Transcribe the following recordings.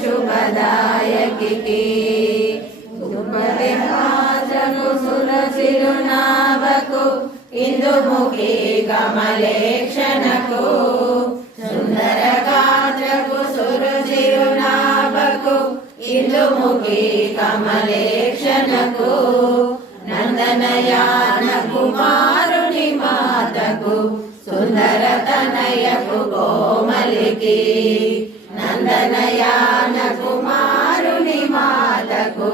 శుభదాయకి దుపది పాత్రకు సురసిరునాభకు ఇందుముఖి కమలేక్షణకు సుందర గాత్రకు సురసిరునాభకు ఇందుముఖి కమలేక్షణకు నందనయాన కుమారుని మాతకు సుందర తనయకు కోమలికి నందనయాన కుమారుని మాతకు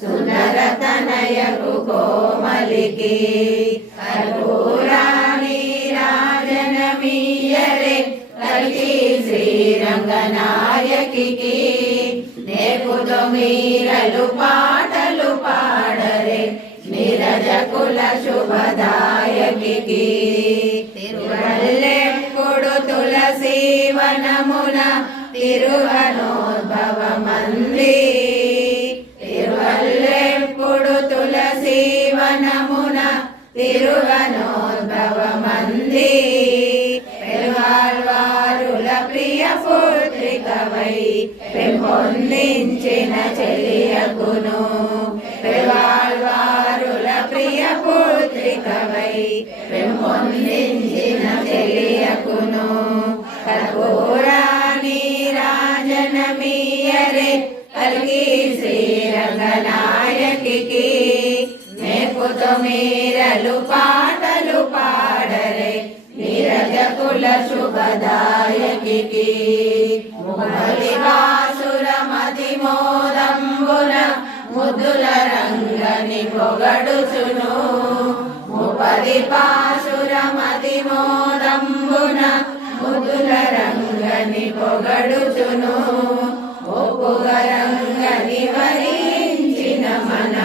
సుందర తనయకు కోమలికి కర్పూరాణి రాజనమీయరే కల్కి శ్రీరంగనాయకి నేపుతో మీరలు పాటలు పాడరే నీరజ కుల శుభదాయకి తిరువల్లెప్పుడు తులసి వనమున తిరువనోద్భవమంది తిరువల్లెప్పుడు తులసి వనమున తిరువనోద్భవమంది పెరుగాళ్వారుల ప్రియ పుత్రికవై పెంపొందించిన చెలియకును పెరుగాళ్వారుల ప్రియ పుత్రికవై పెంపొందించిన చెలియకును కర్పూరాణి రాజనమీయరే కల్కి శ్రీరంగనాయకి నేపుతో మీరలు పాటలు పాడరే నీరజ కుల శుభదాయకి మురళి వాసుర మది మోదంబున ముద్దుల రంగని పొగడుచును ముపది పాసుర మది మోదంబున ముద్దుల రంగని పొగడుచును ఒప్పుగ రంగని వరించిన మన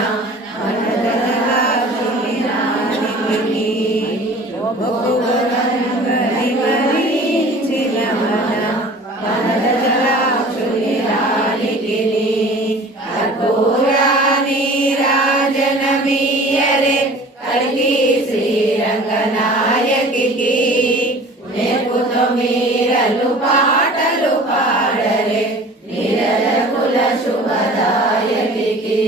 ఒప్పుగ రంగని వరించిన మన వనజలాక్షుని రాలికిని కర్పూరాణి రాజనమీయరే కల్కి శ్రీరంగనాయకి నేపుతో మీరలు పాటలు పాడరే నీరజ కుల శుభదాయకి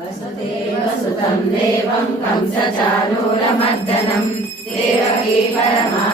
వసుదేవ సుతం దేవం కంసచానూరమర్దనం దేవకీ పరమా